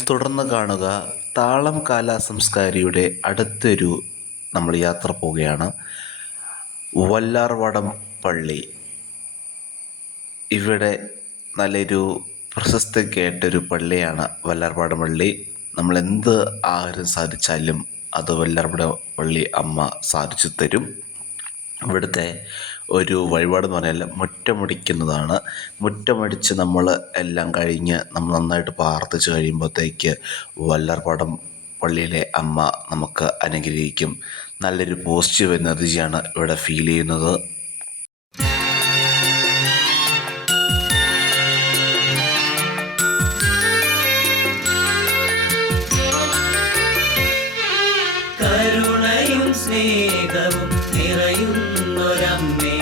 തുടർന്ന് കാണുക താളം കാല സംസ്കാരിയുടെ അടുത്തൊരു നമ്മൾ യാത്ര പോവുകയാണ്. വല്ലാർവടം പള്ളി. ഇവിടെ നല്ലൊരു പ്രശസ്തി കേട്ടൊരു പള്ളിയാണ് വല്ലാർപാടം പള്ളി. നമ്മൾ എന്ത് ആഹാരം സാധിച്ചാലും അത് വല്ലാർപാടം പള്ളി അമ്മ സാധിച്ചു തരും. ഇവിടുത്തെ ഒരു വഴിപാടെന്ന് പറഞ്ഞാൽ മുറ്റമടിക്കുന്നതാണ്. മുറ്റമടിച്ച് നമ്മൾ എല്ലാം കഴിഞ്ഞ് നമ്മൾ നന്നായിട്ട് പ്രാർത്ഥിച്ച് കഴിയുമ്പോഴത്തേക്ക് വല്ലർപടം പള്ളിയിലെ അമ്മ നമുക്ക് അനുഗ്രഹിക്കും. നല്ലൊരു പോസിറ്റീവ് എനർജിയാണ് ഇവിടെ ഫീൽ ചെയ്യുന്നത്. സ്നേഹവും നിറയുന്നൊരമ്മേ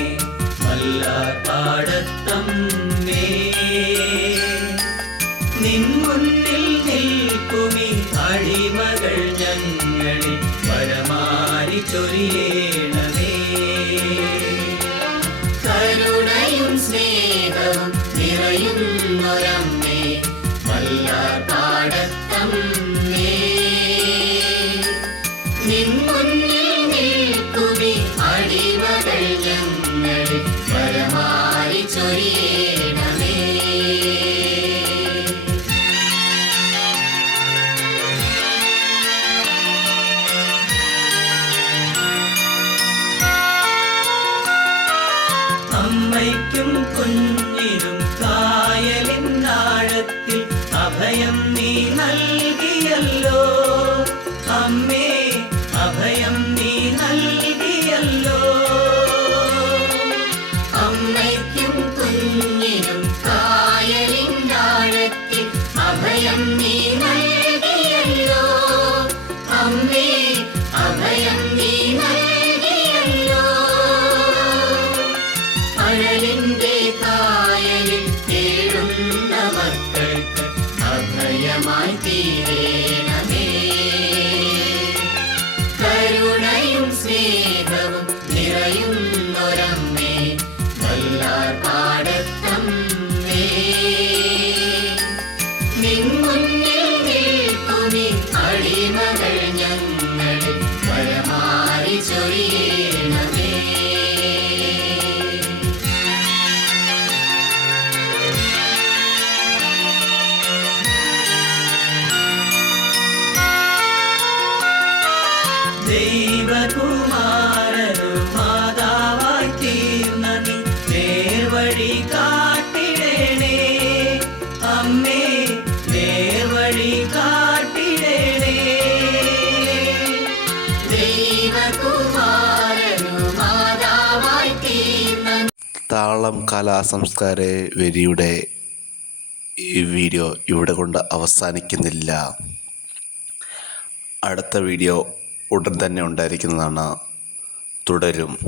വല്ലാപ്പാടത്തമ്മേ നിൻ മുന്നിൽ നിൽക്കുമി അടിമകൾ ഞങ്ങളിൽ പരമാരി ചൊരിയേണമേ. കരുണയും സ്നേഹവും നിറയുന്നൊരമ്മേ പരമാരി ചൊരിയണമേ അമ്മയ്ക്കും കുഞ്ഞിനും കായലിൻ ആഴത്തിൽ അഭയം നീ നൽകിയല്ലോ. അമ്മേ അഴലിന്റെ കായലിൽ തേടുന്ന മക്കൾക്ക് അഭയമായി തീരേണമേ ദൈവകുമാരനു മാതാവായി തീർന്ന നീ അമ്മേ താളം കലാ സംസ്കാര വരിയുടെ ഈ വീഡിയോ ഇവിടെ കൊണ്ട് അവസാനിക്കുന്നില്ല. അടുത്ത വീഡിയോ ഉടൻ തന്നെ ഉണ്ടായിരിക്കുന്നതാണ് തുടരും.